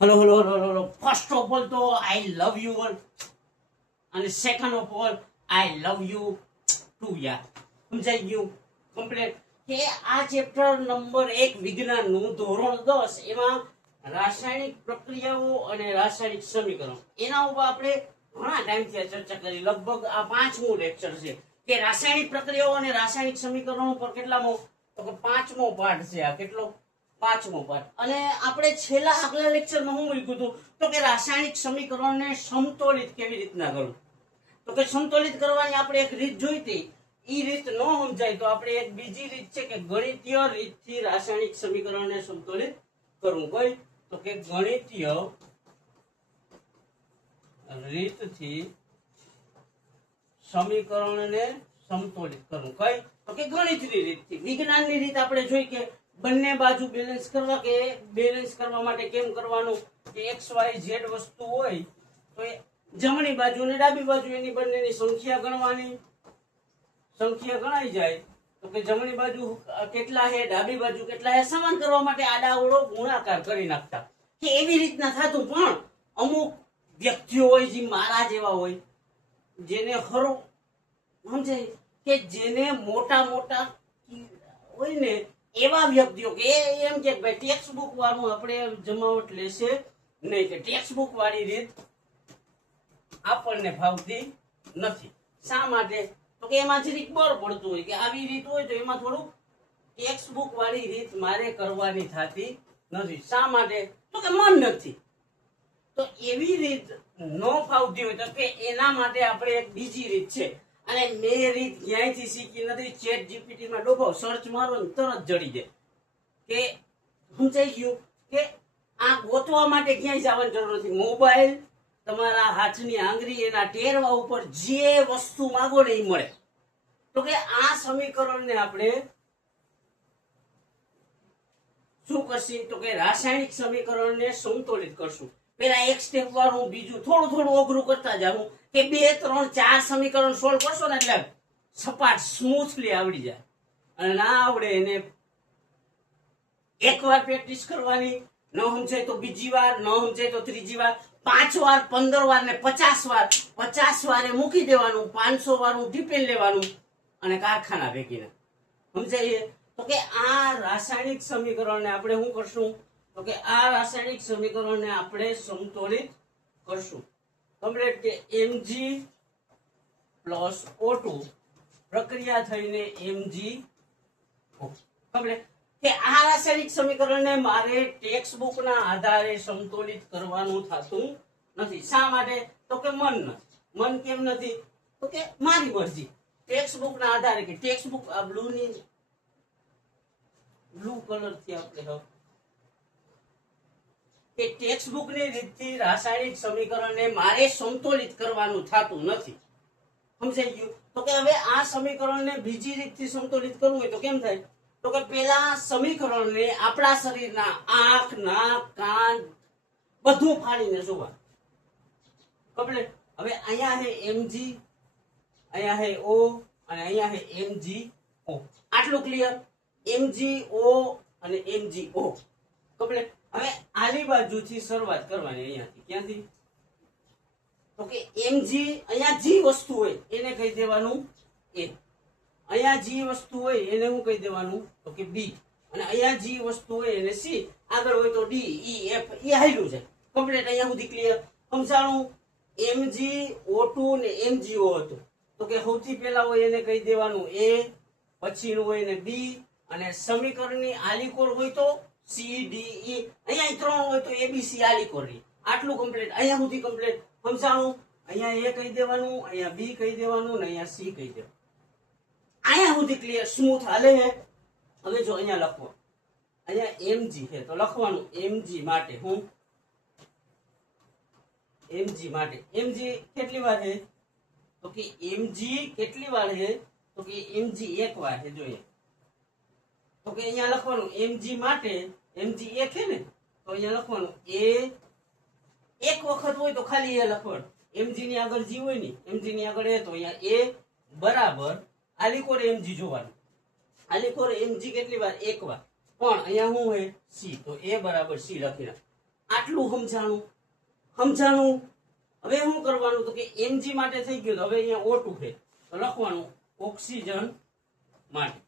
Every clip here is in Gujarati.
હેલો. ફર્સ્ટ ઓફ ઓલ તો આઈ લવ યુ ઓલ, અને second of all I love you too. યાર સમજાઈ ગયું કમ્પ્લીટ કે આ ચેપ્ટર નંબર 1 વિજ્ઞાનનું ધોરણ 10 એમાં રાસાયણિક પ્રક્રિયાઓ અને રાસાયણિક સમીકરણ એના ઉપર આપણે ઘણા ટાઈમથી ચર્ચા કરી. લગભગ આ 5મું લેક્ચર છે કે રાસાયણિક પ્રક્રિયાઓ અને રાસાયણિક સમીકરણો પર કેટલામો, તો કે 5મો પાઠ છે. આ કેટલો? 5મો પાઠ. અને આપણે છેલ્લા આગલા લેક્ચરમાં શું મૂક્યું હતું, તો કે રાસાયણિક સમીકરણને સમતોલિત કેવી રીતના કરવું. તો કે સમતોલિત કરવાની આપણે એક રીત જોઈ હતી. ઈ રીત ન સમજાય તો આપણે એક બીજી રીત છે કે ગણિતીય રીતથી રાસાયણિક સમીકરણને સમતોલિત કરવું. કઈ? તો કે ગણિતીય રીતથી સમીકરણને સમતોલિત કરવું. કઈ? તો કે ગણિતની રીતથી. વિજ્ઞાનની રીત આપણે જોઈ કે બંને બાજુ બેલેન્સ કરવા, કે બેલેન્સ કરવા માટે કેમ કરવાનું કે એક્સ વાય ઝેડ વસ્તુ હોય તો એ જમણી બાજુ અને ડાબી બાજુ એની બંનેની સંખ્યા ગણવાની. સંખ્યા ગણાઈ જાય તો કે જમણી બાજુ કેટલા છે, ડાબી બાજુ કેટલા છે, સમાન કરવા માટે આડા અવળો ગુણાકાર કરી નાખતા. કે એવી રીતના થતું. પણ અમુક વ્યક્તિઓ હોય જે મારા જેવા હોય, જેને ખરું સમજાય કે જેને મોટા મોટા હોય ને એવા વ્યક્તિઓ કે એમ કે ભાઈ ટેક્સ્ટ બુક વાળું આપણે જમાવટ લેશે નહીં, કે ટેક્સ્ટ બુક વાળી રીત આપણને ફાવતી નથી. શા માટે? તો કે એમાં જરીક બર પડતું હોય કે આવી રીત હોય તો એમાં થોડું ટેક્સ્ટ બુક વાળી રીત મારે કરવાની થતી નથી. શા માટે? તો કે મન નથી. તો એવી રીત ન ફાવતી હોય તો કે એના માટે આપણે એક બીજી રીત છે, અને મેં રીત ક્યાંયથી શીખી નથી. ચેટ જીપીટીમાં ડોબો સર્ચ મારો ને તરત જડી જાય. કે સમજાઈ ગયું કે આ ગોતવા માટે ક્યાંય જવાની જરૂર નથી. મોબાઈલ તમારા હાથની આંગળી એના ટેરવા ઉપર જે વસ્તુ માંગો ને એ મળે. તો કે આ સમીકરણને આપણે શું કરશું, તો કે રાસાયણિક સમીકરણને સમતોલિત કરશું. પેલા એક સ્ટેપ વાળું બીજું થોડું અઘરું કરતા જાવું કે 2, 3, 4 સમીકરણ સોલ્વ કરશો ને એટલે સપાટ સ્મૂથલી આવડી જાય. અને ના આવડે એને એકવાર પ્રેક્ટિસ કરવાની, ન સમજાય તો બીજી વાર, ન સમજાય તો ત્રીજી વાર, 5 વાર, 15 વાર ને 50 વાર, 50 વારે મૂકી દેવાનું, 500 વારનું ટિફિન લેવાનું અને કારખાના ભેગીને. સમજાય? તો કે આ રાસાયણિક સમીકરણને આપણે શું કરશું, તો કે આ રાસાયણિક સમીકરણને આપણે સમતોલિત કરશું. કમ્પ્લીટ કે Mg+O2 પ્રક્રિયા થઈને MgO. કમ્પ્લીટ કે આ રાસાયણિક સમીકરણને મારે ટેક્સ્ટ બુકના આધારે સમતોલિત કરવાનું થતું નથી. શા માટે? તો કે મન નથી. મન કેમ નથી? તો કે મારી મરજી. ટેક્સ્ટ બુકના આધારે કે ટેક્સ્ટ બુક આ બ્લુ કલર થી આપણે કે ટેક્સ્ટ બુકની રીતથી રાસાયણિક સમીકરણને મારે સમતોલિત કરવાનું થતું નથી. સમજાઈ ગયું? તો કે હવે આ સમીકરણને બીજી રીતથી સમતોલિત કરવું હોય તો કેમ થાય? તો કે પેલા સમીકરણને આપણા શરીરના આંખ, નાક, કાન બધું ફાડીને જોવા. કમ્પ્લીટ. હવે અહીંયા છે Mg, અહીંયા છે O અને અહીંયા છે MgO. આટલું ક્લિયર? MgO અને MgO. કમ્પ્લીટ. હવે આલી બાજુથી શરૂઆત કરવાની. અહીંયાથી ક્યાંથી? તો કે Mg અહીંયા G વસ્તુ હોય એને કહી દેવાનું A. અહીંયા G વસ્તુ હોય એને હું કહી દેવાનું તો કે B. અને અહીંયા G વસ્તુ હોય એને C. આગળ હોય તો D, E, F એ હાલ્યું છે. કમ્પ્લીટ. અહીંયા સુધી ક્લિયર? સમજાણું? MgO2 ને MgO હતું તો કે સૌથી પહેલા હોય એને કહી દેવાનું A, પછીનું હોય ને B, અને સમીકરણની આલીકોર હોય તો C, D, E. અહીંયા 3 હોય તો ABC આલીકોર. આટલું કમ્પ્લીટ. અહીંયા સુધી કમ્પ્લીટ. સમજાણું? અહીંયા A કહી દેવાનું, અહીંયા B કહી દેવાનું ને અહીંયા C કહી દેવાનું. અહીંયા સુધી ક્લિયર? સ્મૂથ હાલે છે? હવે જો અહીંયા લખો, અહીંયા Mg છે તો લખવાનું Mg માટે હું Mg માટે Mg કેટલી વાર છે? તો કે Mg કેટલી વાર છે? તો કે Mg એક વાર છે. જોઈએ તો કે અહીંયા લખવાનું Mg માટે, Mg એક છે ને તો અહીંયા લખવાનું A. એક વખત હોય તો ખાલી A લખવાનું. Mg ની આગળ G હોય ને, Mg ની આગળ A તો અહીંયા A બરાબર આલીકોર Mg જોવાનું. આલીકોર Mg કેટલી વાર? એક વાર. પણ અહીંયા શું હોય? C. તો A બરાબર C લખી નાખ. આટલું સમજાણું. હવે શું કરવાનું તો કે Mg માટે થઈ ગયું. હવે અહીંયા O2 છે તો લખવાનું ઓક્સિજન માટે.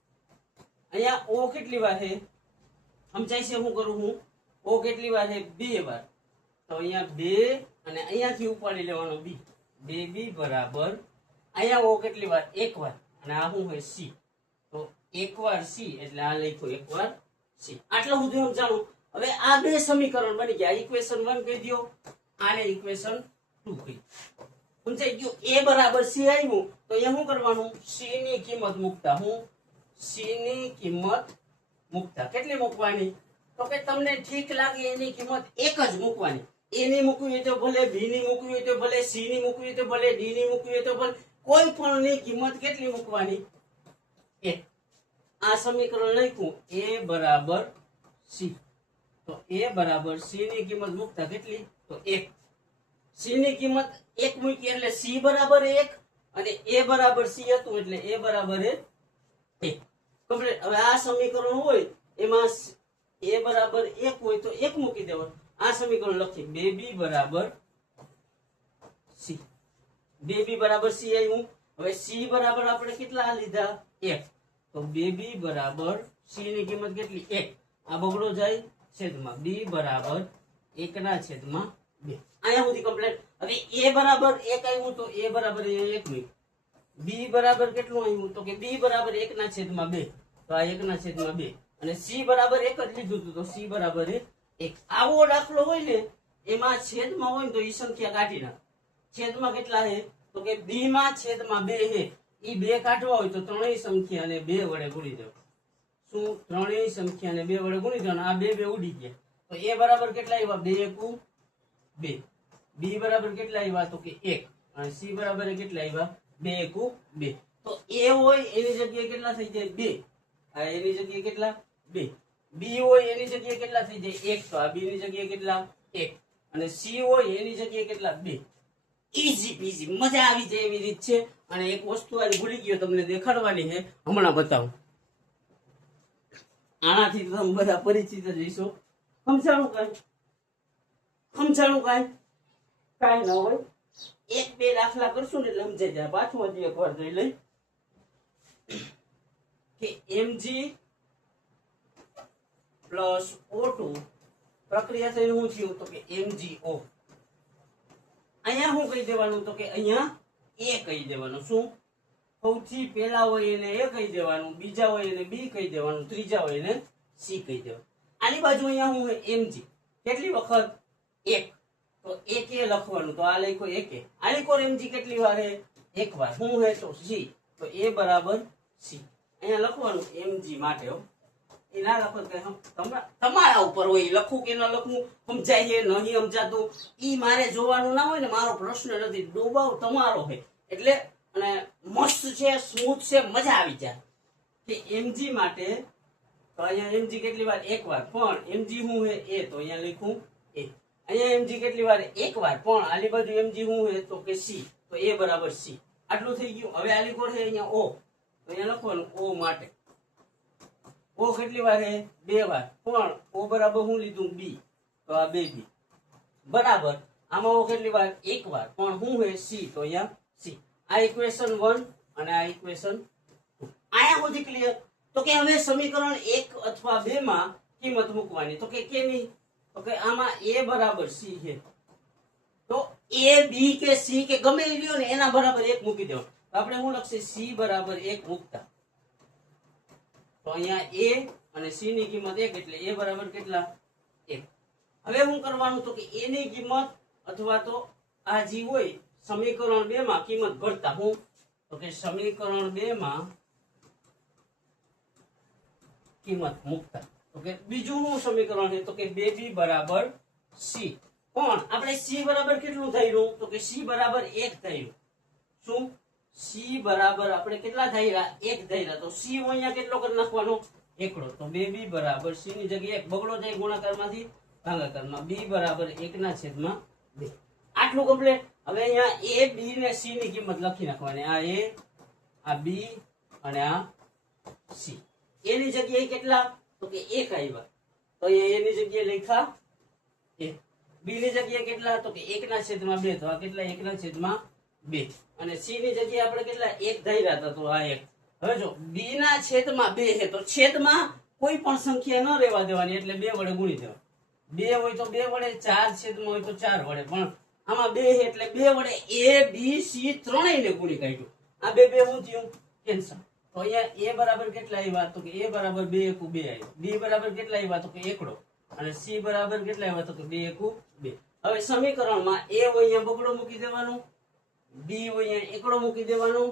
અહીંયા O કેટલી વાર છે સમજાય છે? શું કરું હું? O કેટલી વાર છે? 2 વાર. તો અહીંયા 2 અને અહીંયાથી ઉપાડી લેવાનો B. 2B બરાબર અહીંયા O કેટલી વાર? 1 વાર. અને આ શું હોય? C. તો 1 વાર C એટલે આ લખ્યું 1 વાર C. આટલું બધું સમજાણું. હવે આ બે સમીકરણ બની ગયા. ઇક્વેશન 1 કહી દો, આને ઇક્વેશન 2 કહી. સમજાઈ ગયું? A બરાબર C આવ્યું તો અહીંયા શું કરવાનું? C ની કિંમત મૂકતા. C ની કિંમત મૂકતા કેટલી મૂકવાની? તો કે તમને ઠીક લાગે એની કિંમત એક જ મૂકવાની. A ની મૂકવી હોય તો ભલે, B ની મૂકવી હોય તો ભલે, C ની મૂકવી હોય તો ભલે, D ની મૂકવી હોય તો ભલે, કોઈ પણ ની કિંમત કેટલી મૂકવાની? 1. આ સમીકરણ લખ્યું A બરાબર C. તો A બરાબર C ની કિંમત મૂકતા કેટલી? તો 1. C ની કિંમત 1 મૂકી એટલે C બરાબર 1 અને A બરાબર C હતું એટલે A બરાબર 1. કમ્પ્લીટ. હવે આ સમીકરણ હોય એમાં A બરાબર 1 હોય તો 1 મૂકી દેવાનું. આ સમીકરણ લખી 2B બરાબર C. 2B બરાબર C આવ્યું. હવે C બરાબર આપણે કેટલા લીધા? 1. તો 2B બરાબર C ની કિંમત કેટલી? 1. આ બગડો જાય છેદમાં B બરાબર 1 ના છેદમાં 2. અહીંયા સુધી કમ્પ્લીટ. હવે A બરાબર 1 આવ્યું તો A બરાબર 1 મૂક. B બરાબર કેટલું આવ્યું? તો કે B બરાબર 1 ના છેદમાં 2. તો આ 1 ના છેદમાં 2 અને C બરાબર 1 જ લીધું હતું તો C બરાબર 1. આવો દાખલો હોય ને એમાં છેદમાં હોય ને તો ઈ સંખ્યા કાઢી નાખ. છેદમાં કેટલા છે? તો કે B માં છેદમાં 2 છે. ઈ 2 કાઢવા હોય તો ત્રણેય સંખ્યાને 2 વડે ગુણી દો. શું? ત્રણેય સંખ્યાને 2 વડે ગુણી દો અને આ 2 ઉડી ગયા. તો A બરાબર કેટલા આવ્યા? 2 એકુ 2. B બરાબર કેટલા આવ્યા? તો કે 1 અને C બરાબર કેટલા આવ્યા? 2 એકુ 2. તો A હોય એની જગ્યાએ કેટલા થઈ જાય? 2. આ એની જગ્યાએ કેટલા? 2. B હોય એની જગ્યાએ કેટલા થઈ જાય? 1. તો આ B ની જગ્યાએ કેટલા? 1 અને C હોય એની જગ્યાએ કેટલા? 2. ઈઝી પીઝી, મજા આવી જાય એવી રીત છે. અને એક વસ્તુ આજે ભૂલી ગયો તમને દેખાડવાની છે, હમણાં બતાવું. આનાથી તો તમે બધા પરિચિત જ હશો. સમજાણું કાંઈ ન હોય. 1-2 દાખલા કરશું ને એટલે સમજાઈ જાય. પાછું હજી એકવાર જોઈ લઈ કે Mg પ્લસ O2 પ્રક્રિયા થઈને શું થયું? તો કે MgO. અહીંયા શું કહી દેવાનું? તો કે અહીંયા A કહી દેવાનું. શું? સૌથી પહેલા હોય એને A કહી દેવાનું, બીજા હોય એને B કહી દેવાનું, ત્રીજા હોય એને C કહી દેવાનું. આની બાજુ અહીંયા શું હોય? Mg. કેટલી વખત? 1. તો 1 લખવાનું. તો આ લખ્યો 1. આની કોર Mg કેટલી વાર છે? 1 વાર. શું છે? તો C. તો A બરાબર C. અહીંયા લખવાનું Mg માટે. એના લખો કે તમારા ઉપર હોય લખવું કે ન લખવું, સમજાય છે નહીં સમજાતું ઈ મારે જોવાનું ના હોય ને. મારો પ્રશ્ન નથી, ડોબાવ તમારો છે. એટલે અને મસ્ત છે, સ્મૂથ છે, મજા આવી જાય. કે Mg માટે તો અહીંયા Mg કેટલી વાર? 1 વાર. પણ Mg શું છે? A. તો અહીંયા લખું A. અહીંયા Mg કેટલી વાર? 1 વાર. પણ આલી બાજુ Mg શું છે? તો કે C. તો A બરાબર C. આટલું થઈ ગયું. હવે આલી કોર છે અહીંયા O. તો અહીંયા લખવાનું O માટે. O કેટલી વાર છે? 2 વાર. પણ O બરાબર શું લીધું? B. તો આ 2B બરાબર. આમાં O કેટલી વાર? 1 વાર. પણ શું છે? C. તો અહીંયા C. આ ઇક્વેશન 1 અને આ ઇક્વેશન 2. આયા સુધી ક્લિયર? તો કે હવે સમીકરણ 1 અથવા 2 માં કિંમત મૂકવાની. તો કે કેની? તો કે આમાં A બરાબર C છે. તો A, B કે C કે ગમે એ લ્યો ને એના બરાબર 1 મૂકી દેવાનું. આપણે શું લખશે? C બરાબર 1 મૂકતા. તો અહીંયા A અને C ની કિંમત 1 એટલે A બરાબર કેટલા? 1. હવે શું કરવાનું? તો કે A ની કિંમત અથવા તો આ જે હોય સમીકરણ 2 માં કિંમત ભરતા. હું તો કે સમીકરણ 2 માં કિંમત મૂકતા. તો કે બીજું શું સમીકરણ છે? તો કે 2B બરાબર C. પણ આપણે C બરાબર કેટલું થયું? તો કે C બરાબર 1 થયું. શું? C બરાબર આપણે કેટલા થયા? 1 થયા. તો C અહીંયા કેટલો કરી નાખવાનો? 1. તો 2B બરાબર C ની જગ્યાએ 1 બગડો જાય ગુણાકારમાંથી ભાગાકારમાં. B બરાબર 1 ના છેદમાં 2. આટલું કમ્પ્લીટ. હવે અહીંયા A, B ને C ની કિંમત લખી નાખવાની. આ A, આ B અને આ C. A ની જગ્યાએ કેટલા? તો કે 1 આવ્યા. તો અહીંયા A ની જગ્યાએ લખ્યા 1. બી ની જગ્યાએ કેટલા તો કે 1/2 તો આ કેટલા 1/2 અને સી ની જગ્યાએ આપણે કેટલા 1 ધાર્યા હતા તો આ 1. હવે જો બી ના છેદમાં 2 છે તો છેદમાં કોઈ પણ સંખ્યા ન રહેવા દેવાની એટલે 2 વડે ગુણી દેવા. 2 હોય તો 2 વડે, 4 છેદમાં હોય તો 4 વડે, પણ આમાં 2 છે એટલે 2 વડે એ બી સી ત્રણેયને ગુણી કાઢ્યું. આ 2 શું થયું કેન્સલ. તો અહીંયા a બરાબર કેટલા આવ્યા તો કે a બરાબર 2 એકુ 2 આવ્યું. b બરાબર કેટલા આવ્યા તો કે 1 અને c બરાબર કેટલા આવ્યા તો કે 2 એકુ 2. હવે સમીકરણમાં a હોય અહીંયા બગડો મૂકી દેવાનો, b હોય અહીંયા એકડો મૂકી દેવાનો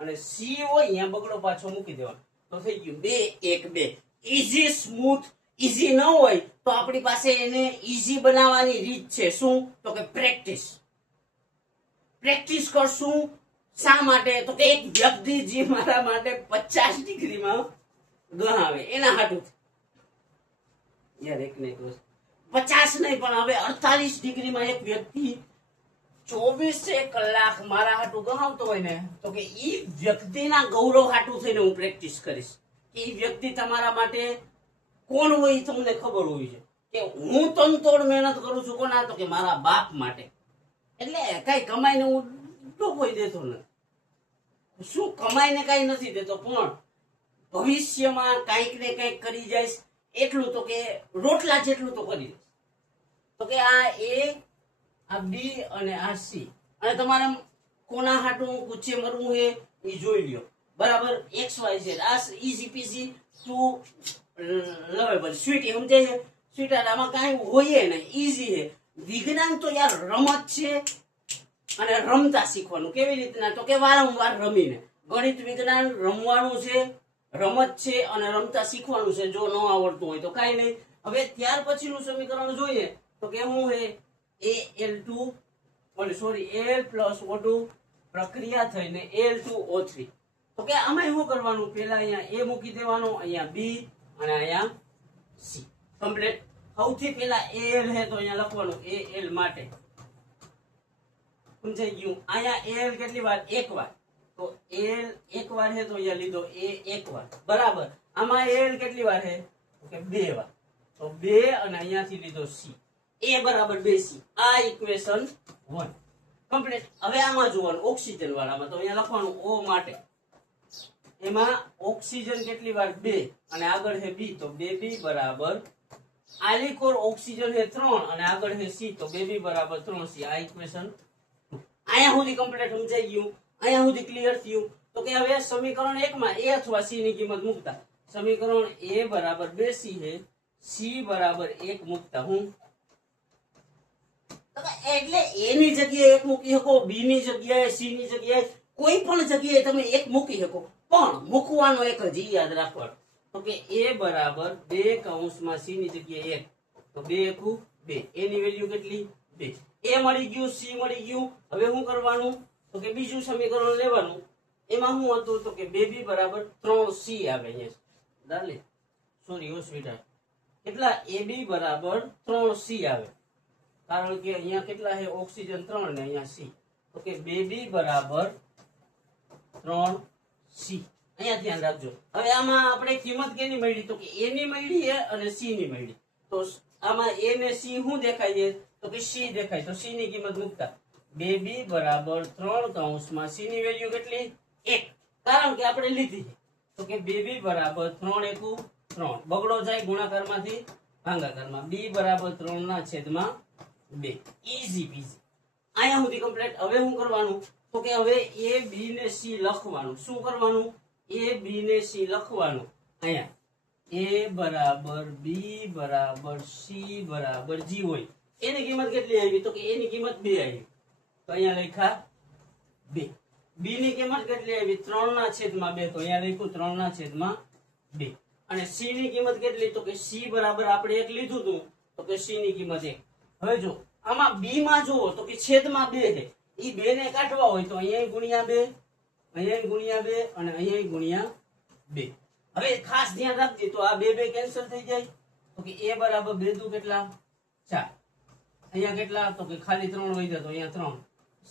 અને c હોય અહીંયા બગડો પાછો મૂકી દેવાનો. તો થઈ ગયું 2 1 2. Easy smooth. ઈઝી ન હોય તો આપણી પાસે એને ઈઝી બનાવવાની રીત છે. શું તો કે પ્રેક્ટિસ. પ્રેક્ટિસ કરશું. શા માટે તો કે એક વ્યક્તિ જે મારા માટે 50 ડિગ્રીમાં ગણાવે એના હાટું યાર એક ને 50 નહીં પણ હવે 48 ડિગ્રીમાં એક વ્યક્તિ 24 કલાક મારા હાટું ગણાવતો હોય ને તો કે ઈ વ્યક્તિના ગૌરવ હાટું થઈને હું પ્રેક્ટિસ કરીશ. ઈ વ્યક્તિ તમારા માટે કોણ હોય ઈ તમને ખબર હોવી છે કે હું તનતોડ મહેનત કરું છું કોના તો કે મારા બાપ માટે. એટલે કઈ કમાઈને હું કોઈ દેતો નથી. શું કમાઈને કઈ નથી દેતો પણ ભવિષ્યમાં કઈક ને કઈક કરી જઈશ એટલું તો કે રોટલા જેટલું તો કરી દઈશ. તો કે આ એ, આ બી અને આ સી અને તમારે કોના હાટું ગુચ્છે મરવું એ જોઈ લ્યો. બરાબર XY Z આ ઈઝી પીઝી ટુ લવેબલ સ્વીટી સમજાય છે. સ્વીટ આમાં કાંઈ હોય નહીં, ઈઝી છે. વિજ્ઞાન તો યાર રમત છે અને રમતા શીખવાનું. કેવી રીતના તો કે વારંવાર રમીને. ગણિત વિજ્ઞાન રમવાનું છે, રમત છે અને રમતા શીખવાનું છે. જો ન આવડતું હોય તો કાંઈ નહીં. હવે ત્યાર પછીનું સમીકરણ જોઈએ તો કે શું છે Al plus O2 પ્રક્રિયા થઈને Al2O3. તો કે આમાં શું કરવાનું પહેલા અહીંયા A મૂકી દેવાનો, અહીંયા B અને અહીંયા C. કમ્પ્લીટ. સૌથી પહેલા Al છે તો અહીંયા લખવાનું Al માટે સમજાઈ ગયું. અહીંયા Al કેટલી વાર એક વાર તો Al એક વાર છે તો અહીંયા લીધો A એક વાર બરાબર. આમાં Al કેટલી વાર છે તો કે 2 વાર તો 2 અને અહીંયાથી લીધો C. A બરાબર 2C. આ ઇક્વેશન 1 કમ્પ્લીટ. હવે આમાં જોવાનું ઓક્સિજન વાળામાં તો અહીંયા લખવાનું O માટે. એમાં ઓક્સિજન કેટલી વાર 2 અને આગળ છે B તો 2B બરાબર આલિકોર ઓક્સિજન છે 3 અને આગળ છે C તો 2B બરાબર 3C. આ ઇક્વેશન અહીંયા સુધી કમ્પ્લીટ સમજાઈ ગયું. અહીંયા સુધી ક્લિયર થયું. તો કે હવે સમીકરણ 1 માં A અથવા C ની કિંમત મૂકતા. સમીકરણ A બરાબર 2C છે, C બરાબર 1 મૂકતા હું એટલે A ની જગ્યાએ 1 મૂકી શકો, B ની જગ્યાએ, C ની જગ્યાએ, કોઈ પણ જગ્યાએ તમે 1 મૂકી શકો પણ મૂકવાનો એક જ યાદ રાખવાનો. તો કે A બરાબર 2 કૌંસમાં C ની જગ્યાએ 1 તો 2 એકુ 2. A ની વેલ્યુ કેટલી 2. A મળી ગયું, C મળી ગયું. હવે શું કરવાનું તો કે બીજું સમીકરણ લેવાનું. એમાં શું હતું તો કે 2B બરાબર 3C આવે. અહીંયા ડાર્લિંગ સોરી ઓ સ્વીટહાર્ટ કેટલા AB બરાબર 3C આવે કારણ કે અહીંયા કેટલા છે ઓક્સિજન 3 ને અહીંયા C. તો કે 2B બરાબર 3C. અહીંયા ધ્યાન રાખજો. હવે આમાં આપણે કિંમત કેની મળી તો કે A ની મળી છે અને C ની મળી. તો આમાં A ને C શું દેખાય છે તો કે C દેખાય. તો C ની કિંમત મૂકતા 2B બરાબર 3 કૌંસમાં C ની વેલ્યુ કેટલી 1 કારણ કે આપણે લીધી છે. તો કે 2B બરાબર 3 એકુ 3 બગડો જાય ગુણાકારમાંથી ભાગાકારમાં. B બરાબર 3 ના છેદમાં 2. ઈઝી પીઝી. અહીંયા સુધી કમ્પ્લીટ. હવે શું કરવાનું તો કે હવે A B ને C લખવાનું. શું કરવાનું A B ને C લખવાનું. અહીંયા A બરાબર B બરાબર C બરાબર G હોય. એની કિંમત કેટલી આવી તો કે A ની કિંમત 2 આવી તો અહીંયા લખ્યા 2. B ની કિંમત કેટલી આવી 3 ના છેદમાં 2 તો અહીંયા લખ્યું 3 ના છેદમાં 2. અને C ની કિંમત કેટલી તો કે C બરાબર આપણે 1 લીધું હતું તો કે C ની કિંમત 1. હવે જો આમાં B માં જુઓ તો કે છેદમાં 2 છે. ઈ 2 ને કાઢવા હોય તો અહીંયા ગુણ્યા 2, અહીંયા ગુણ્યા 2 અને અહીંયા ગુણ્યા 2. હવે ખાસ ધ્યાન રાખજો તો આ 2 કેન્સલ થઈ જાય તો કે A બરાબર 2 દુ કેટલા 4. અહીંયા કેટલા તો કે ખાલી 3 વઈ જાય તો અહીંયા 3.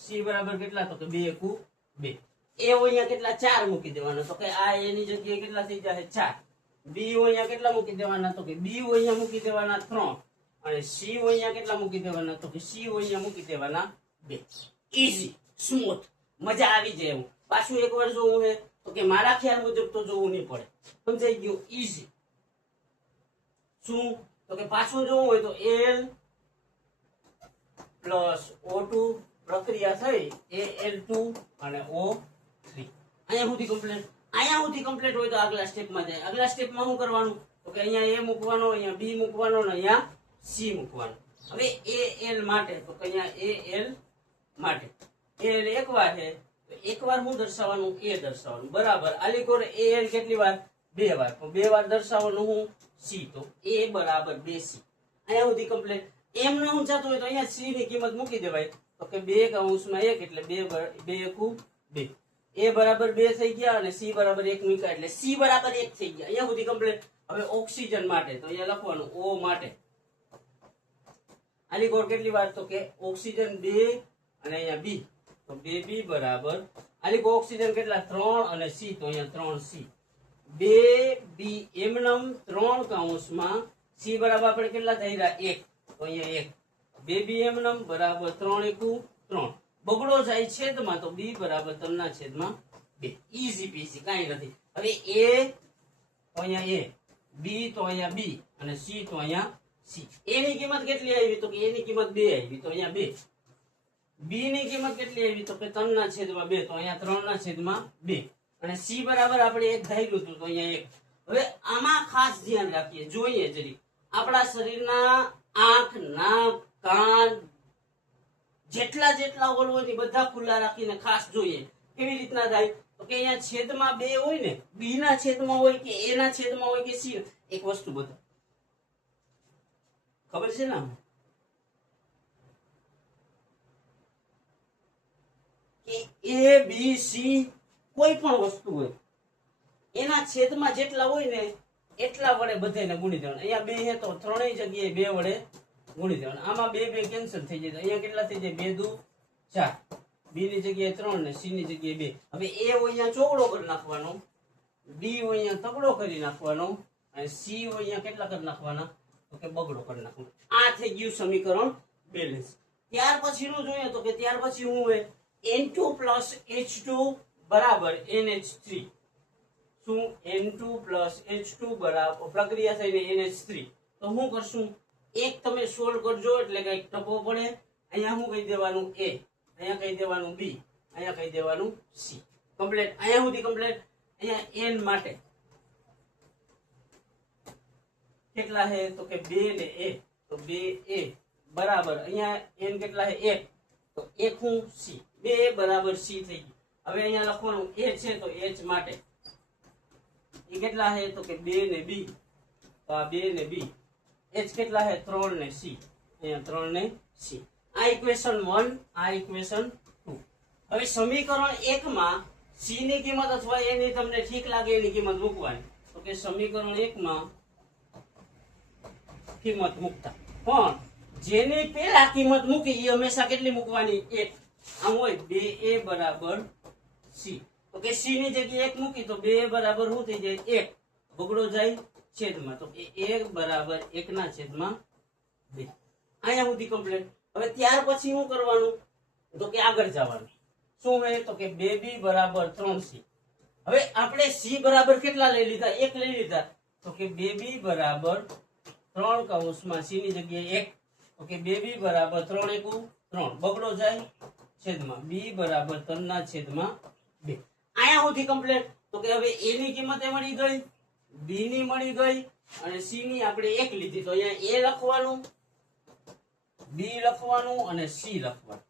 C બરાબર કેટલા તો કે 2 એકુ 2. A અહીંયા કેટલા 4 મૂકી દેવાનો તો કે આ A ની જગ્યાએ કેટલા થઈ જાય 4. B અહીંયા કેટલા મૂકી દેવાના તો કે B અહીંયા મૂકી દેવાના 3. અને સી અહીંયા કેટલા મૂકી દેવાના, તો કે સી અહીંયા મૂકી દેવાના 2. ઈઝી, સ્મૂથ, મજા આવી જાય એવું. પાછું એકવાર જોવું છે તો કે મારા ખ્યાલ મુજબ તો જોવું નહીં પડે. સમજાઈ ગયું? ઈઝી. શું? તો કે પાછું જોવું હોય તો L પ્લસ O2 પ્રક્રિયા થઈ Al2 અને O3. અહીંયા સુધી કમ્પ્લીટ. અહીંયા સુધી કમ્પ્લીટ હોય તો આગલા સ્ટેપમાં જાય. આગલા સ્ટેપમાં શું કરવાનું, તો કે અહીંયા A મૂકવાનો, અહીંયા B મૂકવાનો અને અહીંયા C મૂકવાનો. હવે Al માટે તો કે અહીંયા Al માટે Al એકવાર છે તો એકવાર હું દર્શાવવાનું, A દર્શાવવાનું, બરાબર. આલીકોર Al કેટલી વાર? 2 વાર. તો 2 વાર દર્શાવવાનું હું C, તો A બરાબર 2C. અહીંયા સુધી કમ્પ્લીટ. એમ ન ઊંચાતું હોય તો અહીંયા C ની કિંમત મૂકી દેવાય, તો કે 2 કૌંસમાં 1 એટલે 2 એકુ 2. A બરાબર 2 થઈ ગયા અને C બરાબર 1 મૂક્યા એટલે C બરાબર 1 થઈ ગયા. અહીંયા સુધી કમ્પ્લીટ. હવે ઓક્સિજન માટે તો અહીંયા લખવાનું O માટે આની કોડ કેટલી વાર, તો કે ઓક્સિજન 2 અને અહીંયા B, તો 2B બરાબર આની કો ઓક્સિજન કેટલા 3 અને C, તો અહીંયા 3C. 2B એમનમ 3 કૌંસમાં C બરાબર આપણે કેટલા થઈ રહ્યા 1, તો અહીંયા 1. 2B એમનમ બરાબર 3 એકુ 3. બગડો જાય છેદમાં તો B બરાબર 3/2. ઈઝી પીસી, કાંઈ નથી. હવે A તો અહીંયા A, B તો અહીંયા B અને C તો અહીંયા C. A ની કિંમત કેટલી આવી, તો કે A ની કિંમત 2 આવી, તો અહીંયા 2. B ની કિંમત કેટલી આવી, તો કે 3/2, તો અહીંયા 3/2. અને C બરાબર આપણે 1 ધાર્યું હતું, તો અહીંયા 1. હવે આમાં ખાસ ધ્યાન રાખીએ, જોઈએ જરી આપણા શરીરના આંખ, નાક, કાન જેટલા હોલ હોય ને બધા ખુલ્લા રાખીને ખાસ જોઈએ. કેવી રીતના થાય, તો કે અહીંયા છેદમાં 2 હોય ને, B ના છેદમાં હોય કે A ના છેદમાં હોય કે C, એક વસ્તુ બતા ખબર છે ને, કે A B C કોઈ પણ વસ્તુ હોય એના છેદમાં જેટલા હોય ને એટલા વડે બધાને ગુણી દેવાના. અહીંયા 2 છે તો ત્રણેય જગ્યાએ 2 વડે ગુણી દેવાના. આમાં 2 કેન્સલ થઈ જાય, અહીંયા કેટલા થઈ જાય 2 દુ 4. B ની જગ્યાએ 3 ને C ની જગ્યાએ 2. હવે A અહીંયા ચોગડો કરી નાખવાનો, B અહીંયા તગડો કરી નાખવાનો અને C અહીંયા કેટલા કરી નાખવાના, તો કે બગડો કરી નાખવાનો. આ થઈ ગયું સમીકરણ બેલેન્સ. ત્યાર પછીનું જોઈએ તો કે ત્યાર પછી હું હોય N2 plus H2 બરાબર NH3. શું? N2 plus H2 બરાબર પ્રક્રિયા થઈને NH3. તો હું કરશું, એક તમે સોલ્વ કરજો એટલે કઈક ટપો પડે. અહીંયા હું કહી દેવાનું A, અહીંયા કહી દેવાનું B, અહીંયા કહી દેવાનું C. કમ્પ્લીટ. અહીંયા સુધી કમ્પ્લીટ. અહીંયા N માટે કેટલા છે, તો કે 2 ને A, તો 2A બરાબર અહીંયા N કેટલા છે 1, તો 1 હું C, 2 બરાબર C થઈ ગયું. હવે અહીંયા લખવાનું A છે તો H માટે એ કેટલા છે, તો કે 2 ને B, તો આ 2 ને B. H કેટલા છે 3 ને C, અહીંયા 3 ને C. આ ઇક્વેશન 1, આ ઇક્વેશન 2. હવે સમીકરણ 1 માં C ની કિંમત અથવા A ની તમને ઠીક લાગે એની કિંમત મૂકવાની. તો કે સમીકરણ 1 માં કિંમત મૂકતા પણ જેની પહેલા કિંમત મૂકી એ હંમેશા કેટલી મૂકવાની 1. આમ હોય 2A બરાબર C, તો કે C ની જગ્યાએ 1 મૂકી તો 2 બરાબર શું થઈ જાય 1, બગડો જાય છેદમાં, તો કે 1 બરાબર 1/2. અહીંયા સુધી કમ્પ્લીટ. હવે ત્યાર પછી શું કરવાનું, તો કે આગળ જવાનું. શું હોય, તો કે 2B બરાબર 3C. હવે આપણે C બરાબર કેટલા લઈ લીધા, 1 લઈ લીધા, તો કે 2B બરાબર 3 કૌંસમાં C ની જગ્યાએ 1, તો કે 2B બરાબર 3 એકુ 3, બગડો જાય છેદમાં, B બરાબર 3/2. અહીંયા સુધી કમ્પ્લીટ. તો કે હવે A ની કિંમત મળી ગઈ, B ની મળી ગઈ અને C ની આપણે 1 લીધી, તો અહીંયા A લખવાનું, B લખવાનું અને C લખવાનું.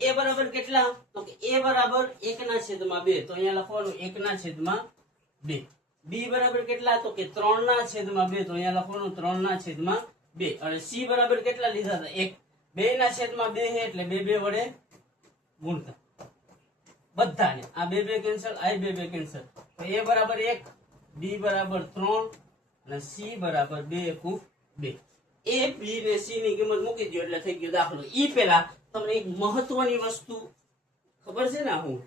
A બરાબર કેટલા, તો કે A બરાબર 1/2, તો અહીંયા લખવાનું 1/2. B બરાબર કેટલા, તો કે 3/2, તો અહીંયા લખવાનું 3/2. અને C બરાબર કેટલા લીધા હતા 1, 2/2 છે એટલે 2 વડે ગુણતા બધાને. આ 2 કેન્સલ, આ 2 કેન્સલ, તો A બરાબર 1, B બરાબર 3 અને C બરાબર 2 એકુ 2. A, B ને C ની કિંમત મૂકી દો એટલે થઈ ગયો દાખલો. ઈ પહેલા તમને એક મહત્વની વસ્તુ ખબર છે ને, હું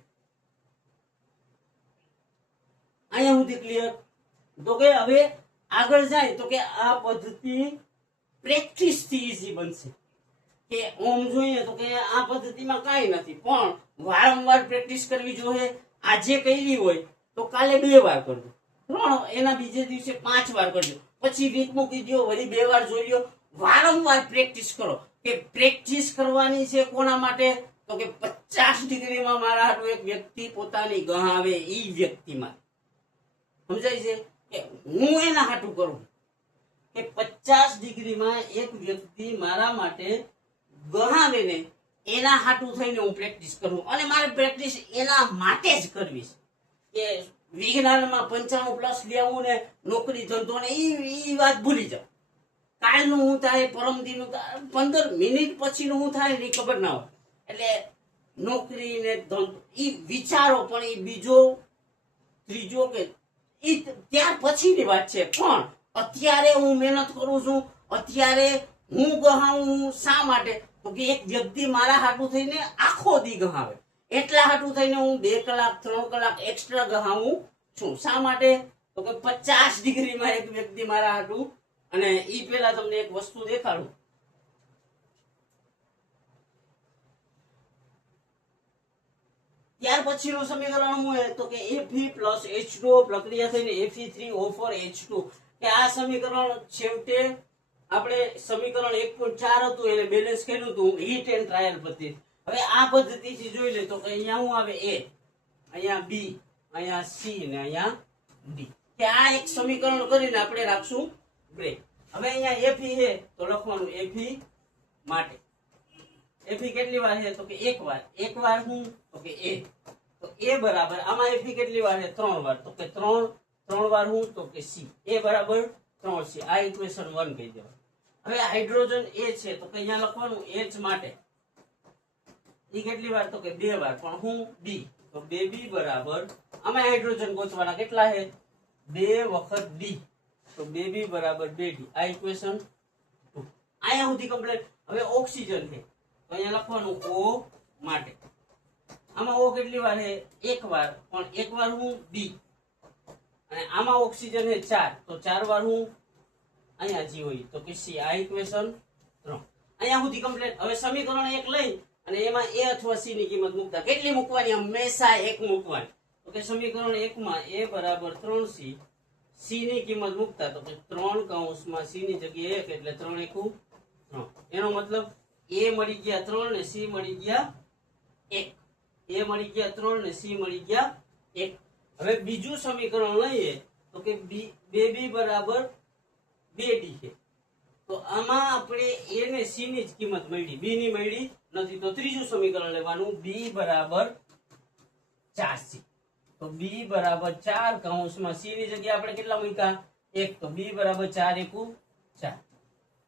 અહીંયા સુધી ક્લિયર. તો કે હવે આગળ જાય તો કે આ પદ્ધતિ પ્રેક્ટિસ થી ઈઝી બનશે. કે ઓમ જોઈએ તો કે આ પદ્ધતિમાં કાંઈ નથી, પણ વારંવાર પ્રેક્ટિસ કરવી જોઈએ. આજે કરી હોય તો કાલે 2 વાર કરજો, 3, એના બીજે દિવસે 5 વાર કરજો, પછી વીક મૂકી દો, વળી 2 વાર જોઈ લો. વારંવાર પ્રેક્ટિસ કરો. કે પ્રેક્ટિસ કરવાની છે કોના માટે? તો કે 50 ડિગ્રીમાં મારા હાટુ એક વ્યક્તિ પોતાની ગહાવે, ઈ વ્યક્તિમાં સમજાય છે કે હું એના હાટું કરું. કે 50 ડિગ્રીમાં એક વ્યક્તિ મારા માટે ગણાવે ને એના હાટું થઈને હું પ્રેક્ટિસ કરું, અને મારે પ્રેક્ટિસ એના માટે જ કરવી છે. કે વિજ્ઞાનમાં 95+ લેવું ને નોકરી ધંધો ને ઈ વાત ભૂલી જાવ. કાલનું હું થાય, પરમદીનું થાય, 15 મિનિટ પછીનું હું થાય એ ખબર ના હોય. એટલે નોકરી ને ધંધો ઈ વિચારો, પણ એ બીજો ત્રીજો કે ઈ ત્યાર પછીની વાત છે. પણ અત્યારે હું મહેનત કરું છું, અત્યારે હું ગહાવું. શા માટે? તો કે એક વ્યક્તિ મારા હાટું થઈને આખો દી ગહાવે, એટલા હાટું થઈને હું 2 કલાક 3 કલાક એક્સ્ટ્રા ગહાવું છું. શા માટે? તો કે 50 ડિગ્રીમાં એક વ્યક્તિ મારા હાટું. અને ઈ પેલા તમને એક વસ્તુ દેખાડું. ત્યાર પછીનું સમીકરણ શું છે? તો કે Fe + H2O પ્રક્રિયા થઈને Fe3O4H2. કે આ સમીકરણ છેવટે આપણે સમીકરણ 1.4 હતું એને બેલેન્સ કર્યું હતું હીટ એન્ડ ટ્રાયલ પદ્ધતિ. હવે આ પદ્ધતિથી જોઈ લે તો કે અહીંયા શું આવે? A, અહીંયા B, અહીંયા C ને અહીંયા D. કે આ એક સમીકરણ કરીને આપણે રાખશું બ્રેક. હવે અહીંયા Fe છે તો લખવાનું Fe માટે. Fe કેટલી વાર છે? તો કે 1 વાર. 1 વાર હું? તો કે A. તો A બરાબર આમાં Fe કેટલી વાર છે? 3 વાર. તો કે 3 વાર હું? તો કે C. A બરાબર 3C. આ ઇક્વેશન 1 કહી દેવાનું. હવે હાઇડ્રોજન A છે તો કે અહીંયા લખવાનું H માટે. ઈ કેટલી વાર? તો કે 2 વાર. પણ હું? B. તો 2B બરાબર આમાં હાઇડ્રોજન ગોતવાના કેટલા છે? 2 વખત D. તો 2B બરાબર 2D. આ ઇક્વેશન 2. અહીંયા સુધી કમ્પ્લીટ. હવે ઓક્સિજન છે તો અહીંયા લખવાનું O માટે. આમાં O કેટલી વાર છે? 1 વાર. પણ 1 વાર હું? B. અને આમાં ઓક્સિજન છે 4 તો 4 વાર હું? અહીંયા G હોય તો કે C. આ ઇક્વેશન 3. અહીંયા સુધી કમ્પ્લીટ. હવે સમીકરણ 1 લઈ અને એમાં A અથવા C ની કિંમત મૂકતા. કેટલી મૂકવાની? હંમેશા 1 મૂકવાની. તો કે સમીકરણ 1 માં A બરાબર 3C, C ની કિંમત મૂકતા તો કે 3 કૌંસમાં C ની જગ્યાએ 1 એટલે 3 × 3. એનો મતલબ A મળી ગયા 3 ને C મળી ગયા 1. A મળી ગયા 3 ને C મળી ગયા 1. હવે બીજું સમીકરણ લઈએ તો કે 2B બરાબર 2D છે. તો આમાં આપણે A ને C ની જ કિંમત મળી, B ની મળી નથી. તો ત્રીજું સમીકરણ લેવાનું B બરાબર 4C. તો B બરાબર 4 કૌંસમાં C ની જગ્યાએ આપણે કેટલા મૂક્યા? 1. તો B બરાબર 4 × 4.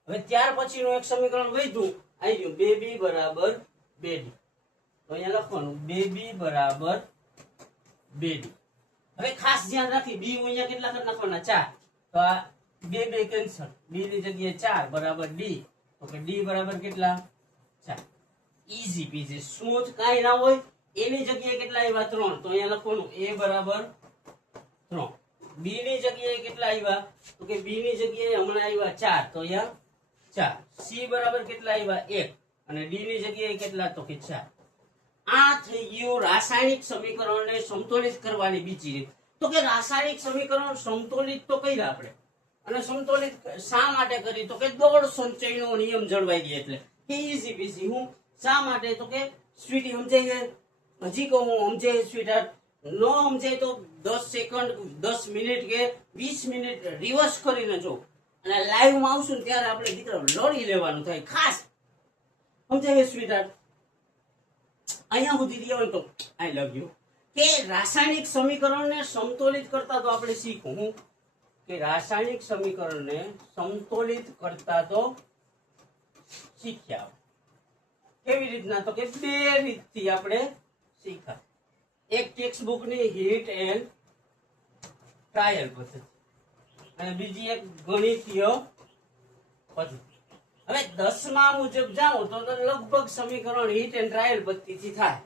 હવે ત્યાર પછીનું એક સમીકરણ વધ્યું આવી ગયું 2B બરાબર 2D. તો અહીંયા લખવાનું 2B બરાબર 2D. હવે ખાસ ધ્યાન રાખી B અહીંયા કેટલા કરી નાખવાના? 4. તો આ 2 કેન્સલ. B ની જગ્યાએ 4 બરાબર D. તો કે D બરાબર કેટલા? 4. Easy peasy smooth. કાંઈ ના હોય એની જગ્યાએ કેટલા આવ્યા? 3. તો અહીંયા લખવાનું A બરાબર 3. B ની જગ્યાએ કેટલા આવ્યા? તો કે B ની જગ્યાએ હમણાં આવ્યા 4 તો અહીંયા 4. C બરાબર કેટલા આવ્યા? 1. અને D ની જગ્યાએ કેટલા? તો કે 4. આ થઈ ગયું રાસાયણિક સમીકરણને સમતોલિત કરવાની બીજી રીત. તો કે રાસાયણિક સમીકરણ સમતોલિત તો કર્યા આપણે, અને સમતોલિત શા માટે કરી? તો કે દોડ સંચયનો નિયમ જળવાઈ ગયો એટલે કે ઈઝી પીઝી. હું શા માટે? તો કે સ્વીટી સમજાય છે? હજી કહું સમજાય સ્વીટહાર્ટ? નો સમજાય તો 10 સેકન્ડ 10 મિનિટ કે 20 મિનિટ રિવર્સ કરીને જો, અને લાઈવ માં આવશું ને ત્યારે આપણે દીકરા લડી લેવાનું થાય. ખાસ સમજાય સ્વીટહાર્ટ? અહીંયા સુધી રહ્યો તો આઈ લવ યુ. કે રાસાયણિક સમીકરણને સમતોલિત કરતા તો આપણે શીખવું હું કે રાસાયણિક સમીકરણને સમતોલિત કરતા તો શીખ્યા. કેવી રીતના? તો કે 2 રીતથી આપણે શીખ્યા. એક ટેક્સ્ટ બુકની હીટ એન્ડ ટ્રાયલ પદ્ધતિ અને બીજી એક ગણિતીય પદ્ધતિ. હવે 10મા મુજબ જાઓ તો લગભગ સમીકરણ હીટ એન્ડ ટ્રાયલ પદ્ધતિથી થાય.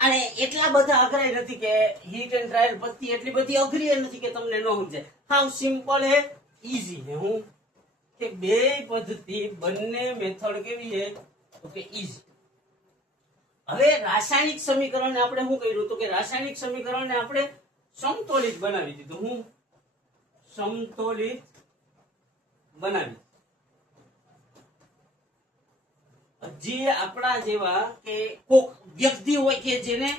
અને એટલા બધા અઘરાઈ નથી કે હીટ એન્ડ ટ્રાયલ પદ્ધતિ એટલી બધી અઘરી નથી કે તમને ન સમજાય. હાવ સિમ્પલ હે, ઈઝી હે. હું કે બે પદ્ધતિ બંને મેથડ કેવી છે તો કે ઈઝી. હવે રાસાયણિક સમીકરણને આપણે શું કર્યું તો કે રાસાયણિક સમીકરણને આપણે સમતોલિત બનાવી દીધું. હું સમતોલિત બનાવી. જે આપણા જેવા કે કોક વ્યક્તિ હોય કે જેને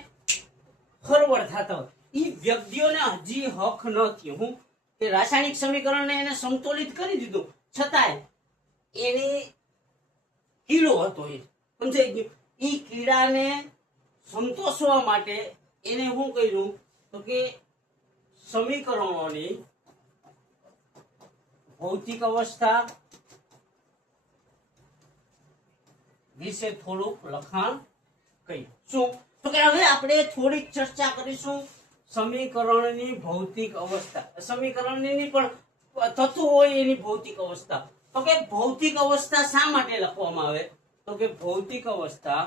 ફોરવર્ડ થતા હોય એ વ્યક્તિઓને હજી હક ન થયો. હું કે રાસાયણિક સમીકરણને એને સમતોલિત કરી દીધું છતાંય એની કીડો હતો. એ સમજાઈ ગયું. એ કીડાને સંતોષવા માટે એને શું કર્યું તો કે સમીકરણોની ભૌતિક અવસ્થા વિશે થોડુંક લખાણ કર્યું. શું તો કે હવે આપણે થોડીક ચર્ચા કરીશું સમીકરણની ભૌતિક અવસ્થા. સમીકરણની પણ થતું હોય એની ભૌતિક અવસ્થા. તો કે ભૌતિક અવસ્થા શા માટે લખવામાં આવે તો કે ભૌતિક અવસ્થા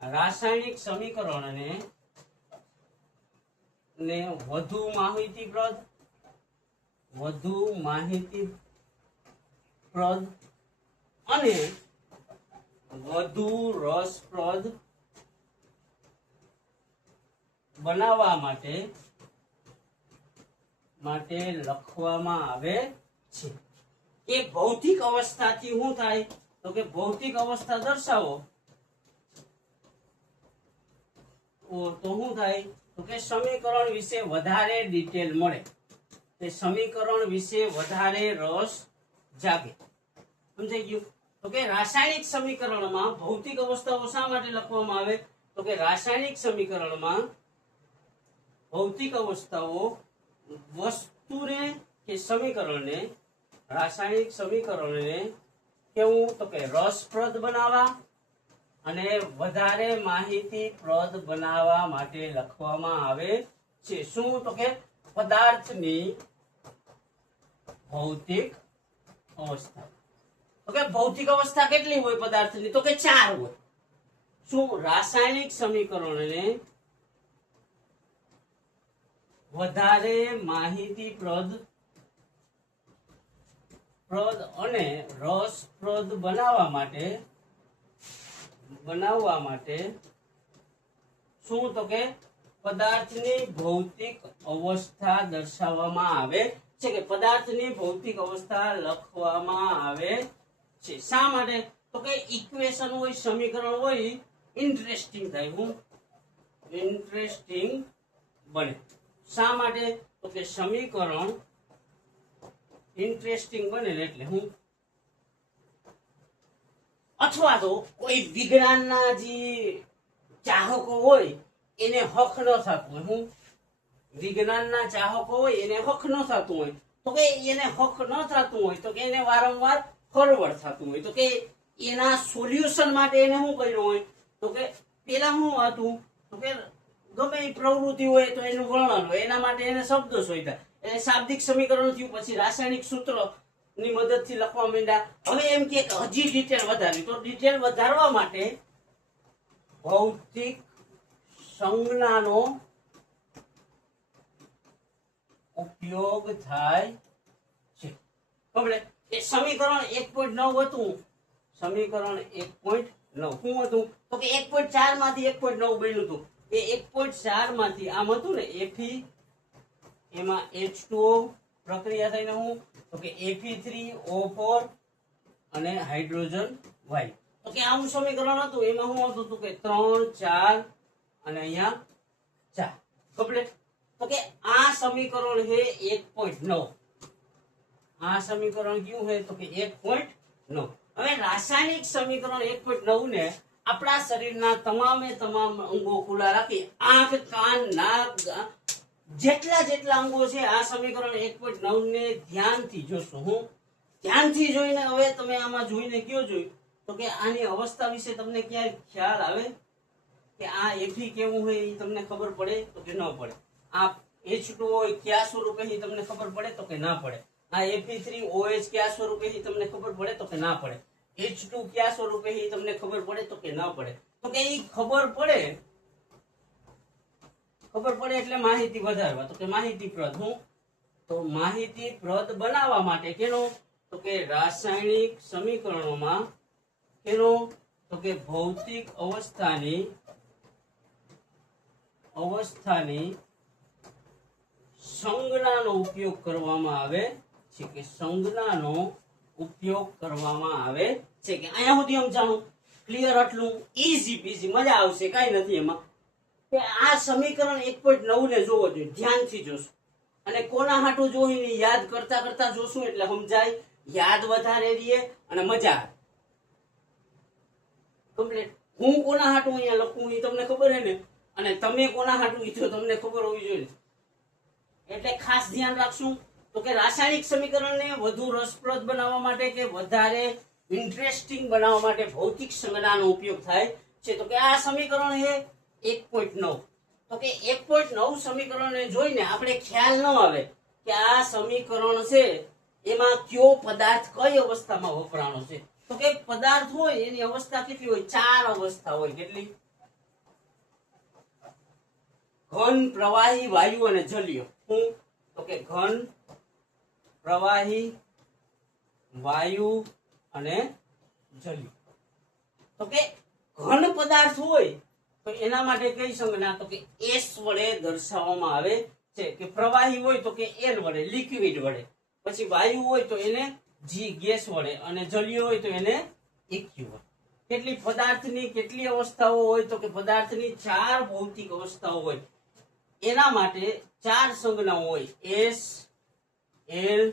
રાસાયણિક સમીકરણને વધુ માહિતીપ્રદ અને વધુ રસપ્રદ બનાવવા માટે લખવામાં આવે છે. એ ભૌતિક અવસ્થાથી શું થાય તો કે ભૌતિક અવસ્થા દર્શાવો તો શું થાય તો કે સમીકરણ વિશે વધારે ડિટેલ મળે. તે સમીકરણ વિશે વધારે રસ જાગે. સમજાઈ ગયું. તો કે રાસાયણિક સમીકરણમાં ભૌતિક અવસ્થાઓ શા માટે લખવામાં આવે તો કે રાસાયણિક સમીકરણમાં ભૌતિક અવસ્થાઓ વસ્તુને કે સમીકરણને રાસાયણિક સમીકરણને કેવું તો કે રસપ્રદ બનાવવા અને વધારે માહિતીપ્રદ બનાવવા માટે લખવામાં આવે છે. શું તો કે પદાર્થની ભૌતિક અવસ્થા. તો કે ભૌતિક અવસ્થા કેટલી હોય પદાર્થની તો કે 4 હોય. શું રાસાયણિક સમીકરણને વધારે માહિતીપ્રદ અને રસપ્રદ બનાવવા માટે શું તો કે પદાર્થની ભૌતિક અવસ્થા દર્શાવવામાં આવે છે કે પદાર્થની ભૌતિક અવસ્થા લખવામાં આવે છે. શા માટે તો કે ઇક્વેશન હોય સમીકરણ હોય ઇન્ટરેસ્ટિંગ થાય. હું ઇન્ટરેસ્ટિંગ બને. શા માટે તો કે સમીકરણ ઇન્ટરેસ્ટિંગ બને એટલે હું અથવા તો કોઈ વિજ્ઞાનના જે ચાહકો હોય એને હક ન થતું હોય. હું વિજ્ઞાનના ચાહકો હોય એને હક ન થતું હોય તો કે એને હક ન થતું હોય તો કે એને વારંવાર ફોરવર્ડ થતું હોય તો કે એના સોલ્યુશન માટે એને શું કર્યું હોય તો કે પેલા શું હતું તો કે ગમે એ પ્રવૃત્તિ હોય તો એનું વર્ણન હોય એના માટે એને શબ્દો શોધ્યા. એટલે શાબ્દિક સમીકરણ થયું. પછી રાસાયણિક સૂત્રની મદદથી લખવા માંડ્યા. હવે એમ કે હજી ડિટેલ વધારવી તો ડિટેલ વધારવા માટે ભૌતિક સંજ્ઞાનો ઉપયોગ થાય છે. બરાબર. એ સમીકરણ 1.9 હતું. સમીકરણ 1.9 શું હતું તો કે 1.4 માંથી 1.9 બન્યું હતું. એ 1.4 માંથી આમ હતું ને Fe એમાં H2O પ્રક્રિયા થઈને હું તો કે Fe3O4 અને હાઇડ્રોજન વાયુ. તો કે આવું સમીકરણ હતું. એમાં શું હતું તો કે 3 4 અને અહીંયા 4 કમ્પ્લીટ. તો કે આ સમીકરણ છે 1.9. આ સમીકરણ કયું છે તો કે 1.9. હવે રાસાયણિક સમીકરણ 1.9 ને આપણા શરીરના તમામે તમામ અંગો ખુલ્લા રાખી આંખ કાન નાક જેટલા અંગો છે આ સમીકરણ 1.9 ને ધ્યાનથી જોશો. હું ધ્યાનથી જોઈને હવે તમે આમાં જોઈને કયો જોયું તો કે આની અવસ્થા વિશે તમને ક્યાંય ખ્યાલ આવે કે આ Fe કેવું હોય એ તમને ખબર પડે તો કે ન પડે. આ H2O કયા સ્વરૂપે એ તમને ખબર પડે તો કે ના પડે. આ Fe3OH કયા સ્વરૂપે એ તમને ખબર પડે તો કે ના પડે. H2 કયા સ્વરૂપે એ તમને ખબર પડે તો કે ના પડે. તો કે એ ખબર પડે એટલે માહિતી વધારવા તો કે માહિતીપ્રદ. હું તો માહિતીપ્રદ બનાવવા માટે કેનો? તો કે રાસાયણિક સમીકરણોમાં કેનો? તો કે ભૌતિક અવસ્થાની સંજ્ઞાનો ઉપયોગ કરવામાં આવે છે કે સંજ્ઞાનો ઉપયોગ કરવામાં આવે છે કે અહીંયા સુધી સમજાણું ક્લિયર? આટલું ઈઝી પીઝી, મજા આવશે, કઈ નથી એમાં. કે આ સમીકરણ 1.9 ને જોવો જોઈએ, ધ્યાનથી જોશું અને કોના હાટું જોઈને યાદ કરતા કરતા જોશું એટલે સમજાય, યાદ વધારે રહીએ અને મજા આવે. કમ્પ્લીટ. હું કોના હાટું અહીંયા લખું એ તમને ખબર હે ને, અને તમે કોના હાટું ઈ તો તમને ખબર હોવી જોઈએ. એટલે ખાસ ધ્યાન રાખશું. તો કે રાસાયણિક સમીકરણને વધુ રસપ્રદ બનાવવા માટે કે વધારે ઇન્ટરેસ્ટિંગ બનાવવા માટે ભૌતિક સંજ્ઞાનો ઉપયોગ થાય છે. તો કે આ સમીકરણ છે 1.9. તો કે 1.9 સમીકરણને જોઈને આપણે ખ્યાલ ન આવે કે આ સમીકરણ છે એમાં કયો પદાર્થ કઈ અવસ્થામાં વપરાણો છે. તો કે પદાર્થ હોય એની અવસ્થા કેટલી હોય? 4 અવસ્થા હોય. કેટલી? ઘન, પ્રવાહી, વાયુ અને જલીય. હું તો કે ઘન, પ્રવાહી, વાયુ અને જલીય. તો કે ઘન પદાર્થ હોય તો એના માટે કઈ સંજ્ઞા? તો કે એસ વડે દર્શાવવામાં આવે છે. કે પ્રવાહી હોય તો કે એલ વડે, લિક્વિડ વડે. પછી વાયુ હોય તો એને જી, ગેસ વડે. અને જલીય હોય તો એને ઇક્યુ વડે. કેટલી પદાર્થની કેટલી અવસ્થાઓ હોય? તો કે પદાર્થની 4 ભૌતિક અવસ્થાઓ હોય. એના માટે 4 સંજ્ઞાઓ હોય: એસ, એલ,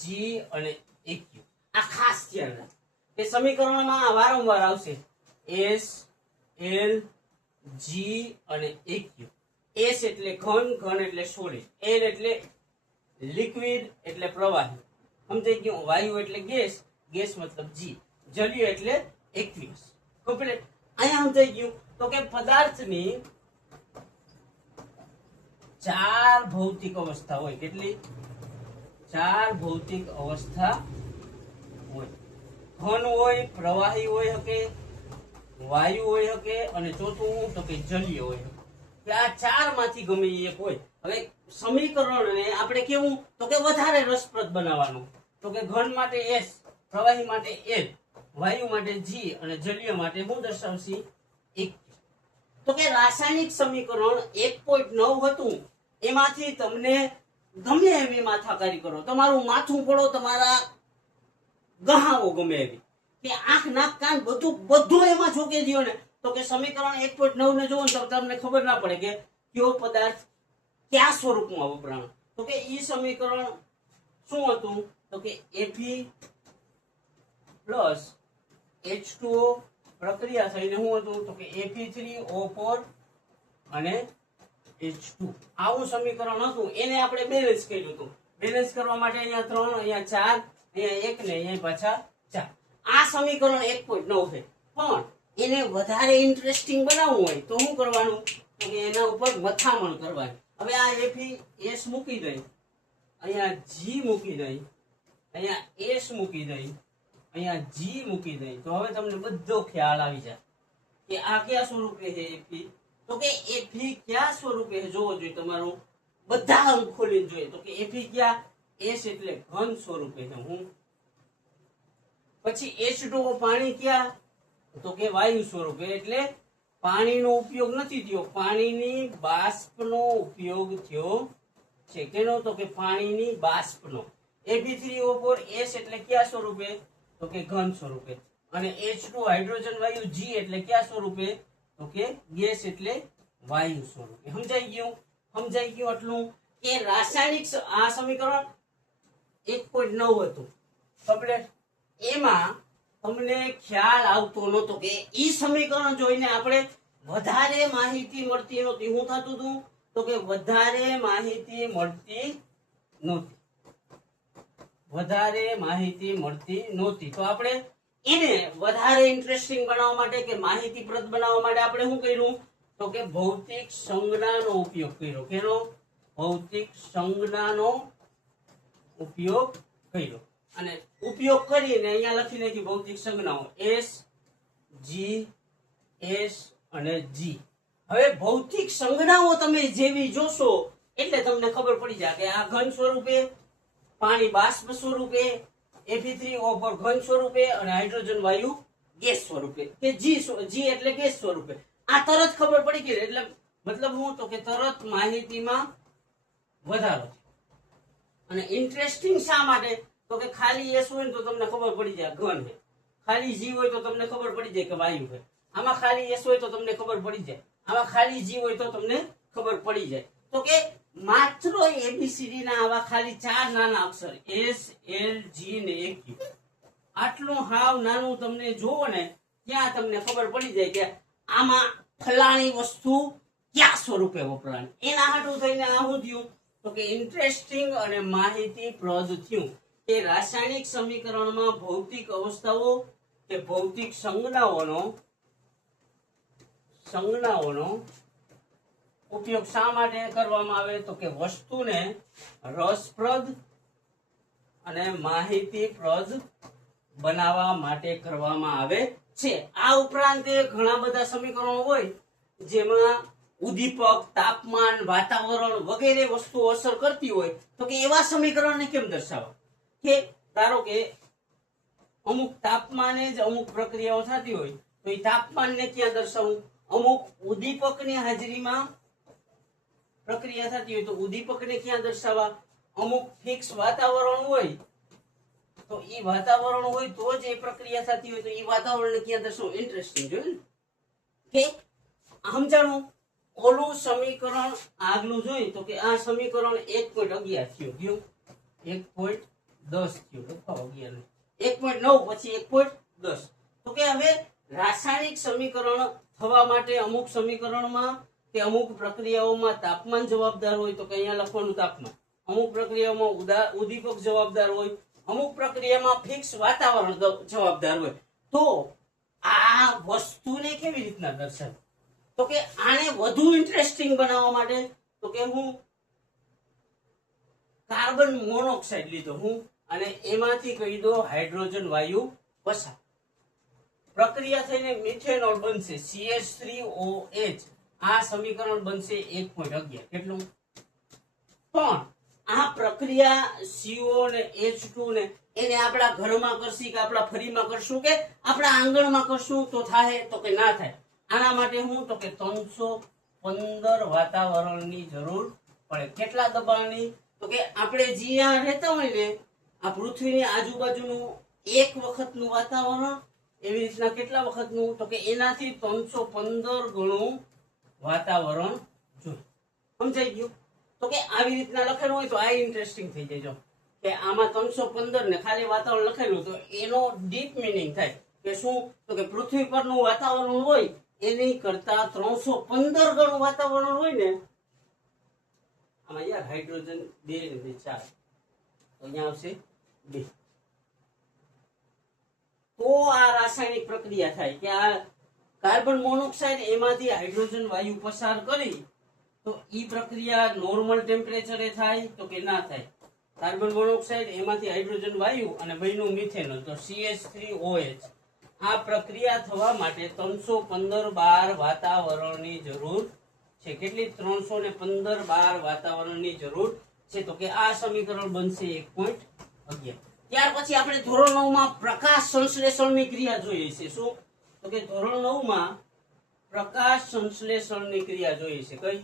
જી અને ઇક્યુ. આ ખાસ ધ્યાન રાખો કે સમીકરણમાં વારંવાર આવશે એસ, એલ, જી અને ઇક્યુ. એસ એટલે ઘન, ઘન એટલે સોલિડ. એલ એટલે લિક્વિડ એટલે પ્રવાહી. સમજાઈ ગયું? વાયુ એટલે ગેસ, ગેસ મતલબ જી. જલીય એટલે એક્વિયસ. કમ્પ્લીટ. અહીંયા સમજાઈ ગયું? તો કે પદાર્થની 4 ભૌતિક અવસ્થા હોય. કેટલી? 4 ભૌતિક અવસ્થા હોય. ઘન હોય, પ્રવાહી હોય શકે, વાયુ હોય શકે અને ચોથું તો કે જલીય હોય. આ 4 માંથી ગમે એક હોય. હવે સમીકરણને આપણે કેવું? તો કે વધારે રસપ્રદ બનાવવાનું. તો કે ઘન માટે એસ, પ્રવાહી માટે એલ, વાયુ માટે જી અને જલીય માટે હું દર્શાવશી? એક. તો કે રાસાયણિક સમીકરણ 1.9 હતું, એમાંથી તમને ગમે એવી માથાકારી કરો, તમારું માથું પડો, તમારા ગહાવો ગમે એવી, કે આંખ, નાક, કાન બધું એમાં ઝોકી દો ને, તો કે સમીકરણ 1.9 ને જોવો તો તમને ખબર ના પડે કે કયો પદાર્થ કયા સ્વરૂપમાં વપરાણો. તો કે ઈ સમીકરણ શું હતું? તો કે Fe પ્લસ H2O પ્રક્રિયા થઈને શું હતું? તો કે Fe3O4 અને H2. આવું સમીકરણ હતું. એને આપણે બેલેન્સ કર્યું હતું. બેલેન્સ કરવા માટે અહીંયા 3, અહીંયા 4, અહીંયા 1 ને અહીંયા પાછા 4. આ સમીકરણ 1.9 છે. પણ એને વધારે ઇન્ટરેસ્ટિંગ બનાવવું હોય તો શું કરવાનું? તો કે એના ઉપર મથામણ કરવાની. હવે આ Fe S મૂકી દઈ, અહીંયા G મૂકી દઈ, અહીંયા S મૂકી દઈ, અહીંયા G મૂકી દઈ, તો હવે તમને બધો ખ્યાલ આવી જાય કે આ કયા સ્વરૂપે છે Fe. તો કે Fe કયા સ્વરૂપે છે જોવો જોઈએ તમારું. બધા અંક ખોલીને જોઈએ તો કે Fe ક્યાં? S એટલે ઘન સ્વરૂપે છે. હું પછી H2O પાણી ક્યાં? તો કે વાયુ સ્વરૂપે, એટલે પાણીનો ઉપયોગ નથી થયો, પાણીની બાષ્પનો ઉપયોગ થયો છે. કેનો? તો કે પાણીની બાષ્પનો. Fe3O4 S એટલે કયા સ્વરૂપે? તો કે ઘન સ્વરૂપે. અને H2 હાઇડ્રોજન વાયુ G એટલે કયા સ્વરૂપે? તો કે ગેસ એટલે વાયુ સ્વરૂપે. સમજાઈ ગયું? સમજાઈ ગયું આટલું કે રાસાયણિક આ સમીકરણ 1.9 હતું. કમ્પ્લીટ. એમાં તમને ખ્યાલ આવતો નતો કે ઈ સમીકરણ જોઈને આપણે વધારે માહિતી મળતી નહોતી. શું થતું હતું? તો કે વધારે માહિતી મળતી નહોતી. વધારે માહિતી મળતી નહોતી. તો આપણે એને વધારે ઇન્ટરેસ્ટિંગ બનાવવા માટે કે માહિતીપ્રદ બનાવવા માટે આપણે શું કર્યું? તો કે ભૌતિક સંજ્ઞાનો ઉપયોગ કર્યો. કેનો? ભૌતિક સંજ્ઞાનો ઉપયોગ કર્યો. અને ઉપયોગ કરીને અહીંયા લખી નાખી ભૌતિક સંજ્ઞાઓ S, G, S અને G. હવે ભૌતિક સંજ્ઞાઓ તમે જેવી જોશો એટલે તમને ખબર પડી જાય કે આ ઘન સ્વરૂપે, પાણી બાષ્પ સ્વરૂપે, Fe3O4 ઘન સ્વરૂપે અને હાઇડ્રોજન વાયુ ગેસ સ્વરૂપે, કે G એટલે ગેસ સ્વરૂપે. આ તરત ખબર પડી ગઈ. એટલે મતલબ હું તો કે તરત માહિતીમાં વધારો છે. અને ઇન્ટરેસ્ટિંગ શા માટે? તો કે ખાલી S હોય ને તો તમને ખબર પડી જાય ઘન છે, ખાલી G હોય તો તમને ખબર પડી જાય કે વાયુ છે. આમાં ખાલી S હોય તો તમને ખબર પડી જાય, આમાં ખાલી G હોય તો તમને ખબર પડી જાય. તો કે માત્ર ABCD ના આવા ખાલી 4 નાના અક્ષર S, L, G ને Q, આટલું હાવ નાનું તમને જોવો ને ત્યાં તમને ખબર પડી જાય કે આમાં ફલાણી વસ્તુ ક્યાં સ્વરૂપે વપરાય. એના હાટું થઈને આ શું થયું? તો કે ઇન્ટરેસ્ટિંગ અને માહિતીપ્રદ થયું કે રાસાયણિક સમીકરણમાં ભૌતિક અવસ્થાઓ કે ભૌતિક સંજ્ઞાઓનો ઉપયોગ શા માટે કરવામાં આવે? તો કે વસ્તુને રસપ્રદ અને માહિતીપ્રદ બનાવવા માટે કરવામાં આવે છે. આ ઉપરાંત ઘણા બધા સમીકરણો હોય જેમાં ઉદ્દીપક, તાપમાન, વાતાવરણ વગેરે વસ્તુઓ અસર કરતી હોય. તો કે એવા સમીકરણને કેમ દર્શાવવા? કે ધારો કે અમુક તાપમાને જ અમુક પ્રક્રિયાઓ થતી હોય તો એ તાપમાનને ક્યાં દર્શાવવું? અમુક ઉદ્દીપકની હાજરીમાં પ્રક્રિયા થતી હોય તો ઉદ્દીપકને ક્યાં દર્શાવવા? અમુક ફિક્સ વાતાવરણ હોય તો એ વાતાવરણ હોય તો જ એ પ્રક્રિયા થતી હોય તો એ વાતાવરણને ક્યાં દર્શાવવું? ઇન્ટરેસ્ટિંગ જોયું કે સમજાણું. ઓલું સમીકરણ આગલું જોઈ તો કે આ સમીકરણ 1.11 થયું, 1.10 થયું, લખાવો 11 1.9 પછી 1.10. તો કે હવે રાસાયણિક સમીકરણ થવા માટે અમુક સમીકરણમાં કે અમુક પ્રક્રિયાઓમાં તાપમાન જવાબદાર હોય તો કે અહીંયા લખવાનું તાપમાન, અમુક પ્રક્રિયાઓમાં ઉદ્દીપક જવાબદાર હોય, અમુક પ્રક્રિયામાં ફિક્સ વાતાવરણ જવાબદાર હોય. તો આ વસ્તુને કેવી રીતના દર્શાવે? તો કે આને વધુ ઇન્ટરેસ્ટિંગ બનાવવા માટે તો કે હું કાર્બન મોનોક્સાઇડ લીધો હું અને એમાંથી કહી દો હાઇડ્રોજન વાયુ પસાર, પ્રક્રિયા થઈને મિથેનોલ બનશે CH3OH. આ સમીકરણ બનશે 1.11. કેટલું? પણ આ પ્રક્રિયા CO ને H2 ને એને આપણા ઘરમાં કરશી કે આપણા ફરીમાં કરશું કે આપણા આંગણમાં કરશું તો થાય? તો કે ના થાય. આના માટે હું તો કે 315 વાતાવરણની જરૂર પડે. કેટલા દબાણની? તો કે આપણે જ્યાં રહેતા હોય ને આ પૃથ્વીની આજુબાજુનું એક વખતનું વાતાવરણ, એવી રીતના કેટલા વખતનું? તો કે એનાથી 315 ગણું વાતાવરણ જોઈએ. સમજાઈ ગયું? તો કે આવી રીતના લખેલું હોય તો આ ઇન્ટરેસ્ટિંગ થઈ જાય. જો કે આમાં 315 ને ખાલી વાતાવરણ લખેલું તો એનો ડીપ મિનિંગ થાય કે શું? તો કે પૃથ્વી પરનું વાતાવરણ હોય એની કરતા 315 ગણું વાતાવરણ હોય ને. આમાં યાર હાઇડ્રોજન 2 ને 4 તો અહીંયા આવશે 2. તો આ રાસાયણિક પ્રક્રિયા થાય કે આ કાર્બન મોનોક્સાઇડ એમાંથી હાઇડ્રોજન વાયુ પસાર કરી તો ઈ પ્રક્રિયા નોર્મલ ટેમ્પરેચરે થાય? તો કે ના થાય. કાર્બન મોનોક્સાઇડ એમાંથી હાઇડ્રોજન વાયુ અને બન્યું મિથેનોલ તો CH3OH. આ પ્રક્રિયા થવા માટે 315 બાર વાતાવરણની જરૂર છે. કેટલી? 315 બાર વાતાવરણની જરૂર છે. તો કે આ સમીકરણ બનશે 1.11. ત્યાર પછી આપણે ધોરણ 9 માં પ્રકાશ સંશ્લેષણની ક્રિયા જોઈએ છે. શું? તો કે ધોરણ 9 માં પ્રકાશ સંશ્લેષણની ક્રિયા જોઈએ છે. કઈ?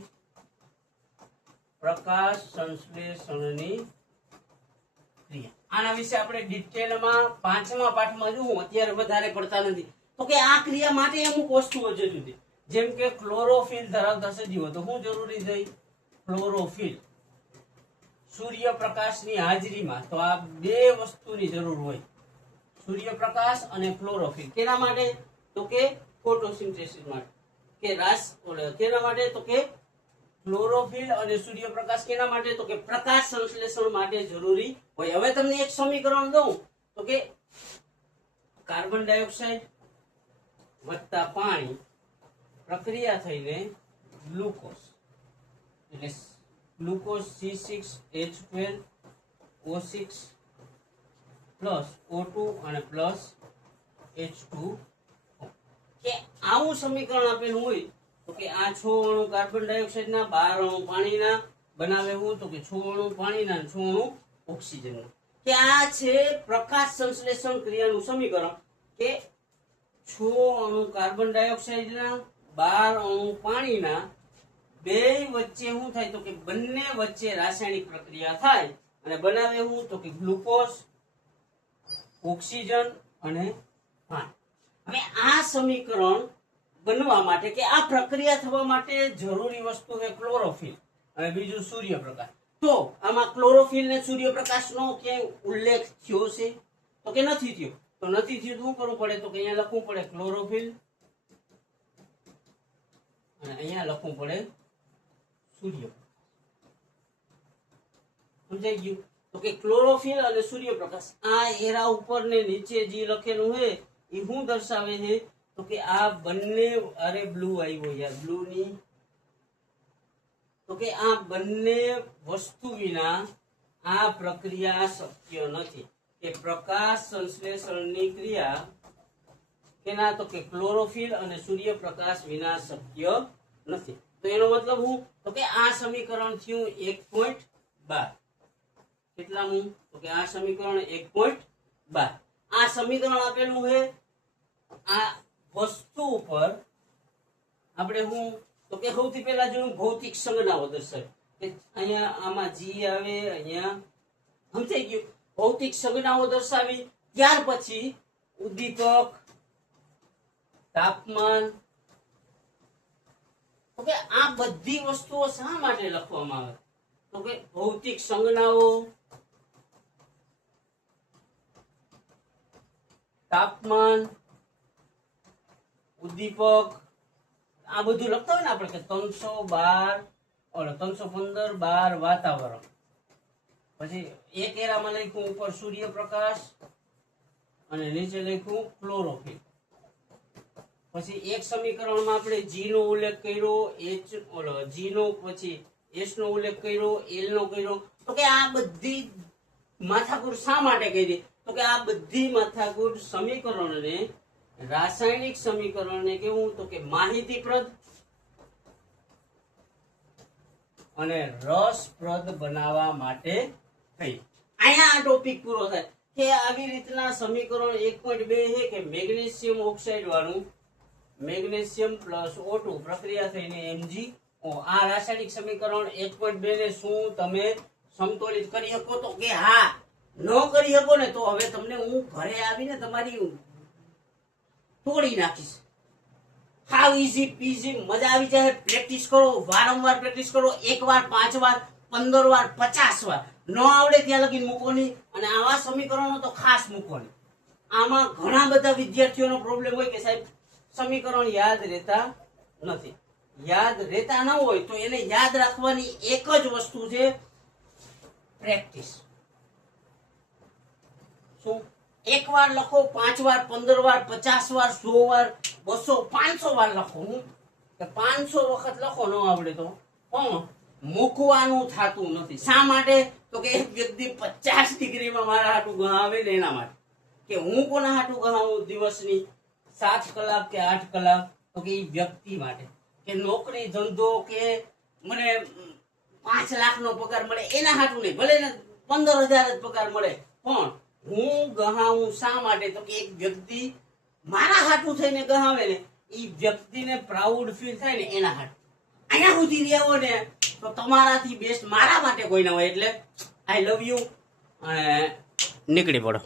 પ્રકાશ સંશ્લેષણની ક્રિયા. આના વિશે આપણે ડિટેલમાં 5મા પાઠમાં જોવું, અત્યારે વધારે પડતા નથી. તો કે આ ક્રિયા માટે અમુક વસ્તુઓ જરૂરી છે. જેમ કે ક્લોરોફિલ ધરાવતા સજીવો તો શું જરૂરી છે? ક્લોરોફિલ. સૂર્યપ્રકાશની હાજરીમાં તો આ બે વસ્તુની જરૂર હોય, સૂર્યપ્રકાશ અને ક્લોરોફિલ. કેના માટે? તો કે ફોટોસિન્થેસિસ માટે. કે કેના માટે? તો કે ક્લોરોફિલ અને સૂર્યપ્રકાશ કેના માટે? તો કે પ્રકાશ સંશ્લેષણ માટે જરૂરી હોય. હવે તમને એક સમીકરણ દઉં તો કે કાર્બન ડાયોક્સાઇડ વત્તા પાણી પ્રક્રિયા થઈને ગ્લુકોઝ એટલે ગ્લુકોઝ C6H12O6 પ્લસ O2 અને પ્લસ H2O. કે આવું સમીકરણ આપેલું હોય તો કે આ 6 અણુ કાર્બન ડાયોક્સાઇડના, 12 અણુ પાણીના બનાવે હું તો કે 6 અણુ પાણીના અને 6 અણુ ઓક્સિજનના. કે આ છે પ્રકાશ સંશ્લેષણ ક્રિયાનું સમીકરણ કે 6 અણુ કાર્બન ડાયોક્સાઇડના 12 અણુ પાણીના બે વચ્ચે શું થાય તો કે બંને વચ્ચે રાસાયણિક પ્રક્રિયા થાય અને બનાવે હું તો કે ગ્લુકોઝ, ઓક્સિજન અને પાણી. હવે આ સમીકરણ બનવા માટે કે આ પ્રક્રિયા થવા માટે જરૂરી વસ્તુ છે ક્લોરોફિલ અને બીજું સૂર્યપ્રકાશ. તો આમાં ક્લોરોફિલ ને સૂર્યપ્રકાશનો ક્યાંય ઉલ્લેખ થયો છે તો કે નથી થયો. તો નથી થયું તો શું કરવું પડે તો કે અહીંયા લખવું પડે ક્લોરોફિલ અને અહીંયા લખવું પડે સૂર્યપ્રકાશ. સમજાઈ ગયું? તો કે ક્લોરોફિલ અને સૂર્યપ્રકાશ આ એરા ઉપર ને નીચે જે લખેલું છે એ શું દર્શાવે છે તો કે આ બંને અરે બ્લુ આવ્યો યાર બ્લુ ની તો કે આ બંને વસ્તુ વિના આ પ્રક્રિયા શક્ય નથી. કે પ્રકાશ સંશ્લેષણની ક્રિયા કેના તો કે ક્લોરોફિલ અને સૂર્યપ્રકાશ વિના શક્ય નથી. તો એનો મતલબ હું તો કે આ સમીકરણ થયું 1.12. કેટલામું તો કે આ સમીકરણ 1.12. આ સમીકરણ આપેલું છે આ વસ્તુ ઉપર આપણે હું તો કે સૌથી પહેલા જોયું ભૌતિક સંજ્ઞાઓ દર્શાવે કે અહીંયા આમાં જી આવે અહીંયા સમજાઈ ગયું. ભૌતિક સંજ્ઞાઓ દર્શાવી ત્યાર પછી ઉદ્દીપક, તાપમાન તો કે આ બધી વસ્તુઓ શા માટે લખવામાં આવે તો કે ભૌતિક સંજ્ઞાઓ, તાપમાન, ઉદ્દીપક આ બધું લખતા હોય ને આપણે કે 315 વાતાવરણ. પછી એક એરામાં લખ્યું ઉપર સૂર્યપ્રકાશ અને નીચે લખ્યું ક્લોરોફિલ. પછી એક સમીકરણમાં આપણે જી નો ઉલ્લેખ કર્યો, જી નો પછી એસ નો ઉલ્લેખ કર્યો, એલ નો કર્યો. તો કે આ બધી માથાકૂટ શા માટે કરી તો કે આ બધી માથાકૂટ સમીકરણને રાસાયણિક સમીકરણને કેવું તો કે માહિતીપ્રદ અને રસપ્રદ બનાવવા માટે થઈ. અહીંયા આ ટોપિક પૂરો થાય કે આવી રીતના સમીકરણ 1.2 છે કે મેગ્નેશિયમ ઓક્સાઇડ વાળું મેગ્નેશિયમ પ્લસ O2 પ્રક્રિયા થઈને MgO. આ રાસાયણિક સમીકરણ 1.2 ને શું તમે સમતોલિત કરી શકો તો કે હા ન કરી શકો ને તો હવે તમને હું ઘરે આવીને તમારી તોડી નાખીશ. હાવ ઈઝી પીઝી મજા આવી જાય. પ્રેક્ટિસ કરો, વારંવાર પ્રેક્ટિસ કરો. 1 વાર 5 વાર 15 વાર 50 વાર ન આવડે ત્યાં લગી મૂકોની. અને આવા સમીકરણો તો ખાસ મૂકોની. આમાં ઘણા બધા વિદ્યાર્થીઓનો પ્રોબ્લેમ હોય કે સાહેબ સમીકરણ યાદ રહેતા નથી. યાદ રહેતા ન હોય તો એને યાદ રાખવાની એક જ વસ્તુ છે પ્રેક્ટિસ. શું 1 વાર લખો, 5 વાર 15 વાર 50 વાર 100 વાર 200 500 વાર લખો. હું 500 વખત લખો ન આવડે તો પણ મૂકવાનું થતું નથી. શા માટે તો કે એક વ્યક્તિ 50 ડિગ્રીમાં મારા હાટું ગહાવે ને એના માટે. કે હું કોના હાટું ગહાવું દિવસની 7 કલાક કે 8 કલાક તો કે એ વ્યક્તિ માટે. કે નોકરી ધંધો કે મને 5 લાખનો પગાર મળે એના હાટું નહીં, ભલે ને 15,000 જ પગાર મળે પણ હું ગહાવું શા માટે તો કે એક વ્યક્તિ મારા હાટું થઈને ગહાવે ને એ વ્યક્તિને પ્રાઉડ ફીલ થાય ને એના હાટું. અહીંયા સુધી રહ્યા હોય ને તો તમારાથી બેસ્ટ મારા માટે કોઈ ના હોય. એટલે આઈ લવ યુ અને નીકળી પડો.